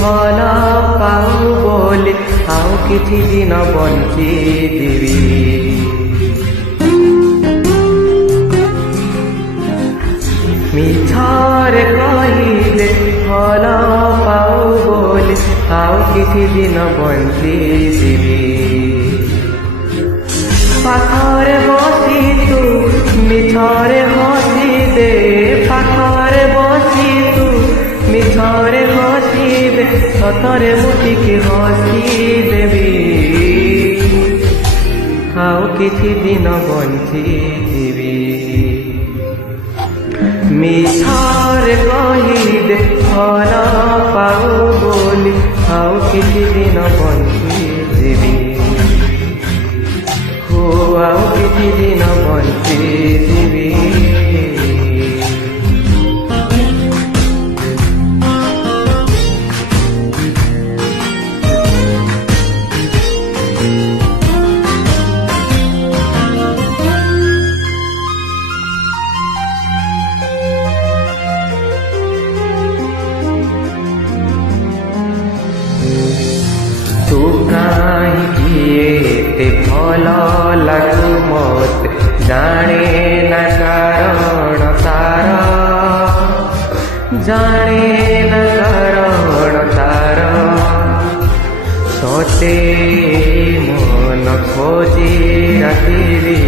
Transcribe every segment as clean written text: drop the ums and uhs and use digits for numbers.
ଭଲ ପାଉ ବୋଲି ଆଉ କିଛି ଦିନ ବଞ୍ଚିଯିବି। ମିଛରେ କହିଲେ ଭଲ ପାଉ ବୋଲି ଆଉ କିଛି ଦିନ ବଞ୍ଚିଯିବି। ପାଖରେ ବସି ତୁ ମିଛରେ ହସି ଦେ, ପାଖରେ ବସି ତୁ ମିଛରେ ହସି ଦେ, ସତରେ ମୁଁ ଟିକେ ହସି ଦେବି। ଆଉ କିଛି ଦିନ ବଞ୍ଚିଯିବି। ମିଛରେ କହିଦେ ଭଲ ପାଉ ବୋଲି ଆଉ କିଛି ଦିନ ବଞ୍ଚିଯିବି। ଆଉ କିଛି ଦିନ ବଞ୍ଚିଯିବି। तू काहींकि एते भल लागु मते जाने न कारण तार, जाने न कारण तार। तोते मन खोजी रातिरी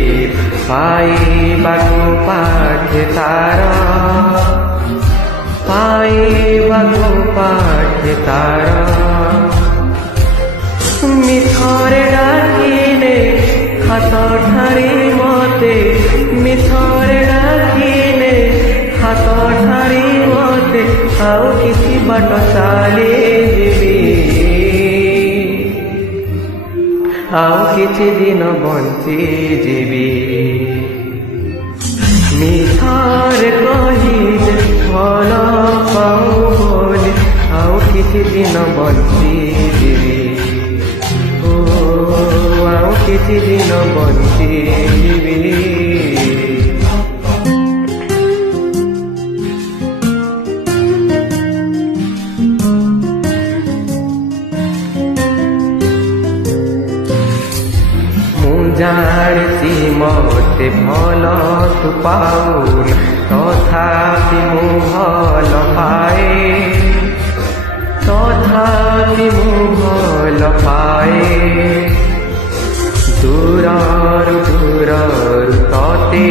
पाइबाकु पाठे तार, पाइबाकु पाठे तार। मिछरे डाकिले हाथ ठारी मते, मिछरे डाकिले हाथ ठारी मते आउ किछि बाट चाली जिबी। आउ किछि दिन बଞ୍ଚିଯିବି। मिछरे कहिले ଭଲ ପାଉ ବୋଲି ଆଉ କିଛି ଦିନ ବଞ୍ଚିଯିବି। ଆଉ କିଛି ଦିନ ବଞ୍ଚିଯିବି। ମୁଁ ଜାଣିଛି ମତେ ଭଲ ତୁ ପାଉନା, ତଥାପି ମୁଁ ଭଲ ପାଏ, ତଥାପି ମୁଁ ଭଲ ପାଏ। ଦୂରରୁ ଦୂରରୁ ତତେ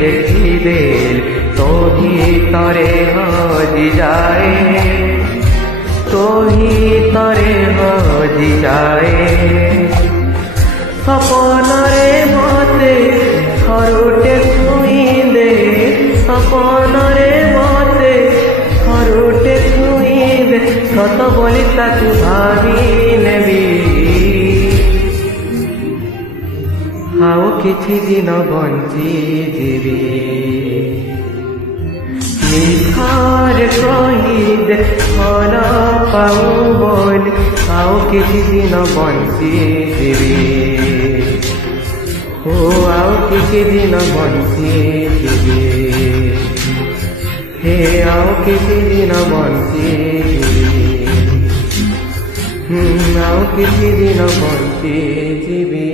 ଦେଖିଦେଲେ ତୋ ଭିତରେ ହଜିଯାଏ, ତୋ ଭିତରେ ହଜିଯାଏ। ସପନରେ ମତେ ଥରୁଟେ ଛୁଇଁଦେ, ସପନରେ ମତେ ଥରୁଟେ ଛୁଇଁଦେ, ସତ ବୋଲି ତାକୁ ଭାବି ନେବି। ଆଉ କିଛି ଦିନ ବଞ୍ଚିଯିବି। ମିଛରେ କହିଦେ ଭଲ ପାଉ ବୋଲି ଆଉ କିଛି ଦିନ ବଞ୍ଚିଯିବି। ଆଉ କିଛି ଦିନ ବଞ୍ଚିଯିବି। हे ଆଉ କିଛି ଦିନ ବଞ୍ଚିଯିବି। ଆଉ କିଛି ଦିନ ବଞ୍ଚିଯିବି।